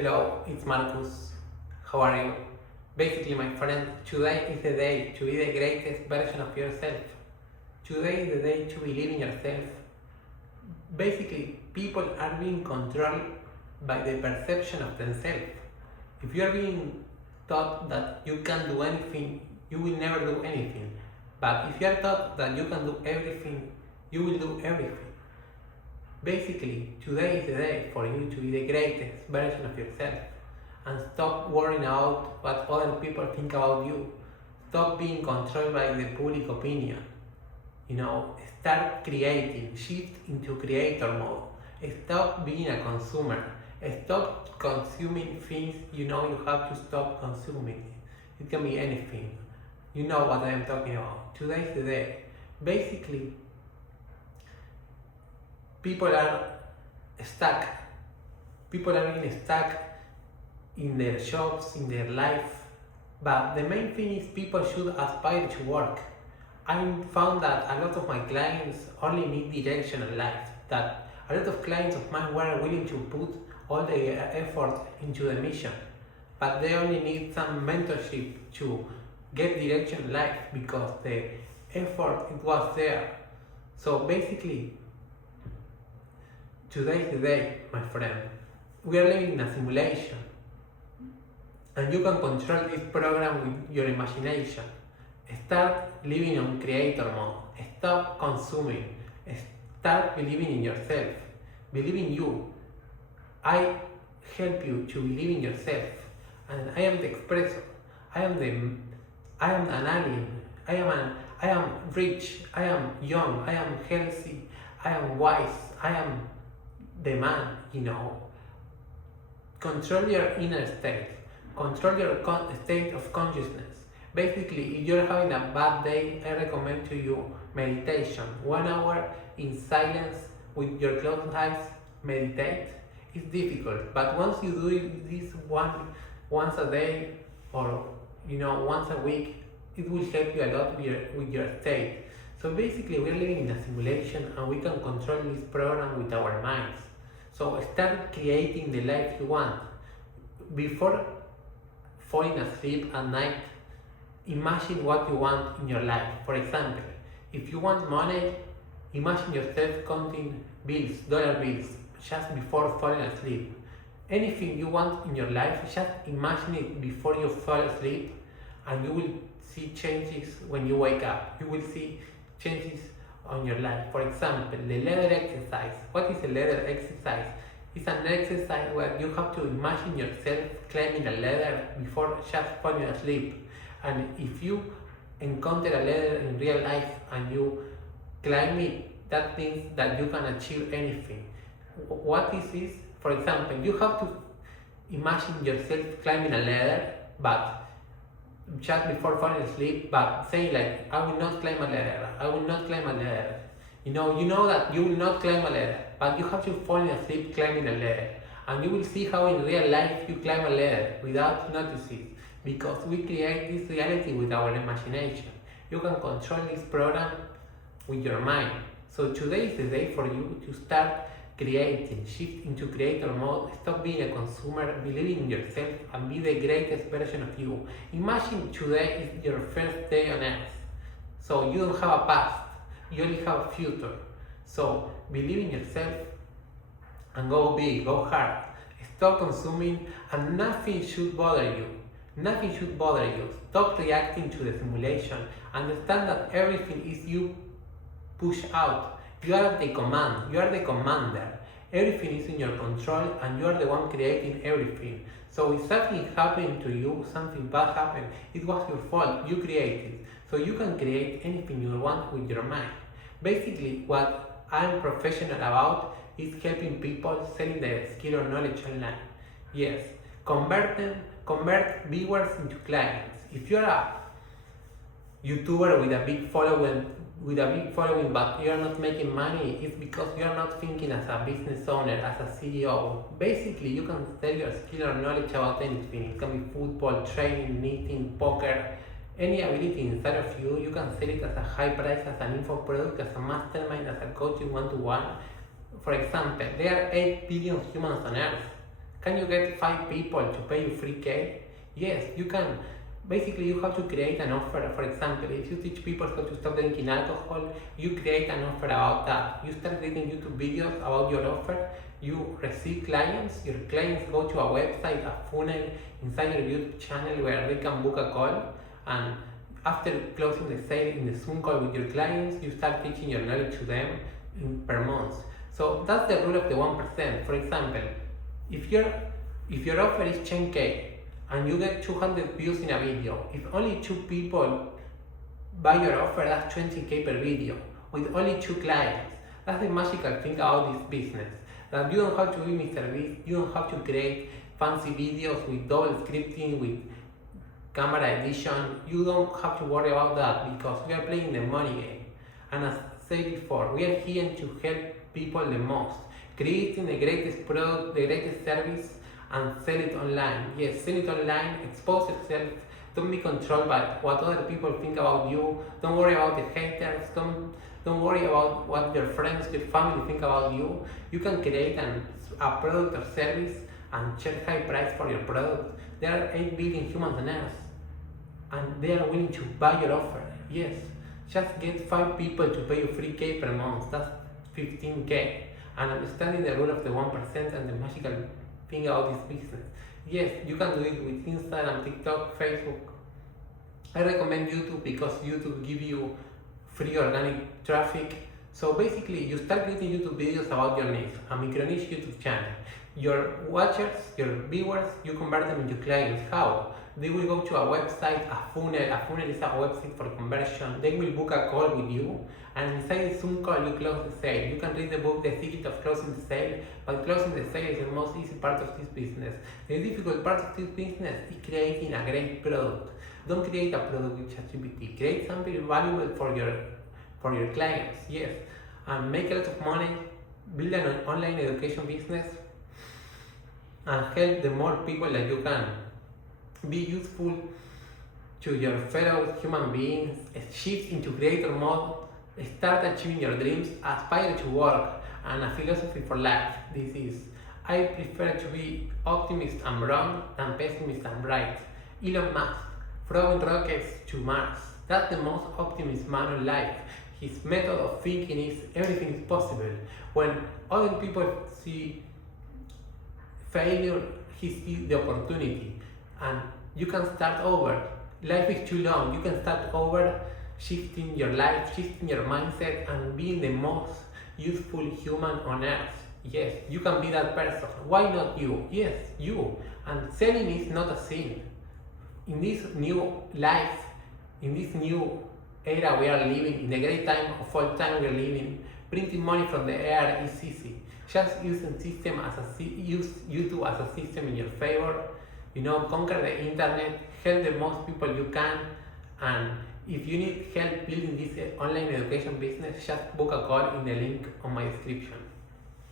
Hello, it's Marcus. How are you? Basically, my friend, today is the day to be the greatest version of yourself. Today is the day to believe in yourself. Basically, people are being controlled by the perception of themselves. If you are being taught that you can do anything, you will never do anything. But if you are taught that you can do everything, you will do everything. Basically, today is the day for you to be the greatest version of yourself and stop worrying about what other people think about you. Stop being controlled by the public opinion. Start creating, shift into creator mode. Stop being a consumer. Stop consuming things you have to stop consuming. It can be anything. You know what I am talking about. Today is the day. Basically, people are stuck. People are being stuck in their jobs, in their life. But the main thing is people should aspire to work. I found that a lot of my clients only need direction in life. That a lot of clients of mine were willing to put all their effort into the mission. But they only need some mentorship to get direction in life because the effort it was there. So basically, today is the day, my friend. We are living in a simulation. And you can control this program with your imagination. Start living on creator mode. Stop consuming. Start believing in yourself. Believe in you. I help you to believe in yourself. And I am the expressor. I am an alien. I am rich. I am young. I am healthy. I am wise. I am the man, Control your inner state. Control your state of consciousness. Basically, if you're having a bad day, I recommend to you meditation. 1 hour in silence with your closed eyes, meditate. It's difficult, but once you do this once a day or once a week, it will help you a lot with your state. So basically, we're living in a simulation and we can control this program with our minds. So start creating the life you want. Before falling asleep at night, imagine what you want in your life. For example, if you want money, imagine yourself counting bills, dollar bills, just before falling asleep. Anything you want in your life, just imagine it before you fall asleep, and you will see changes when you wake up. You will see changes on your life. For example, the ladder exercise. What is a ladder exercise? It's an exercise where you have to imagine yourself climbing a ladder before just falling asleep. And if you encounter a ladder in real life and you climb it, that means that you can achieve anything. What is this? For example, you have to imagine yourself climbing a ladder, but just before falling asleep, but saying like, I will not climb a ladder, I will not climb a ladder. You know that you will not climb a ladder, but you have to fall asleep climbing a ladder. And you will see how in real life you climb a ladder without noticing, because we create this reality with our imagination. You can control this program with your mind. So today is the day for you to start creating, shift into creator mode, stop being a consumer, believe in yourself and be the greatest version of you. Imagine today is your first day on earth. So you don't have a past, you only have a future. So believe in yourself and go big, go hard. Stop consuming and nothing should bother you. Nothing should bother you. Stop reacting to the simulation. Understand that everything is you push out. You are the command, you are the commander. Everything is in your control and you are the one creating everything. So if something happened to you, something bad happened, it was your fault, you created. So you can create anything you want with your mind. Basically, what I'm professional about is helping people selling their skill or knowledge online. Yes, convert viewers into clients. If you're a YouTuber with a big following, but you're not making money, it's because you're not thinking as a business owner, as a CEO. Basically, you can sell your skill or knowledge about anything. It can be football, training, knitting, poker, any ability inside of you. You can sell it as a high price, as an info product, as a mastermind, as a coaching one-to-one. For example, there are 8 billion humans on Earth. Can you get 5 people to pay you 3K? Yes, you can. Basically, you have to create an offer. For example, if you teach people how to stop drinking alcohol, you create an offer about that. You start creating YouTube videos about your offer. You receive clients. Your clients go to a website, a funnel inside your YouTube channel where they can book a call. And after closing the sale in the Zoom call with your clients, you start teaching your knowledge to them per month. So that's the rule of the 1%. For example, if your offer is 10K and you get 200 views in a video, if only 2 people buy your offer, that's 20K per video with only 2 clients. That's the magical thing about this business. That you don't have to be Mr. Beast, you don't have to create fancy videos with double scripting, with camera edition. You don't have to worry about that because we are playing the money game. And as I said before, we are here to help people the most, creating the greatest product, the greatest service, and sell it online. Yes, sell it online, expose yourself, don't be controlled by what other people think about you, don't worry about the haters, don't worry about what your friends, your family think about you. You can create a product or service and charge high price for your product. There are 8 billion humans on earth and they are willing to buy your offer. Yes, just get 5 people to pay you 3K per month, that's 15K. And understanding the rule of the 1% and the magical thing about this business. Yes, you can do it with Instagram, TikTok, Facebook. I recommend YouTube because YouTube gives you free organic traffic. So basically, you start creating YouTube videos about your niche, a micro niche YouTube channel. Your watchers, your viewers, you convert them into clients. How? They will go to a website, a funnel. A funnel is a website for conversion. They will book a call with you, and inside the Zoom call, you close the sale. You can read the book, The Secret of Closing the Sale, but closing the sale is the most easy part of this business. The difficult part of this business is creating a great product. Don't create a product with ChatGPT. Create something valuable for your clients. Yes, and make a lot of money. Build an online education business, and help the more people that you can. Be useful to your fellow human beings, shift into creator mode, start achieving your dreams, aspire to work, and a philosophy for life. This is, I prefer to be optimist and wrong than pessimist and right. Elon Musk, throwing rockets to Mars. That's the most optimist man in life. His method of thinking is everything is possible. When other people see failure, he sees the opportunity. And you can start over. Life is too long. You can start over, shifting your life, shifting your mindset, and being the most useful human on earth. Yes, you can be that person. Why not you? Yes, you. And selling is not a sin. In this new life, in this new era we are living, in the great time of all time we are living, printing money from the air is easy. Just use YouTube as a system in your favor. Conquer the internet, help the most people you can, and if you need help building this online education business, just book a call in the link on my description.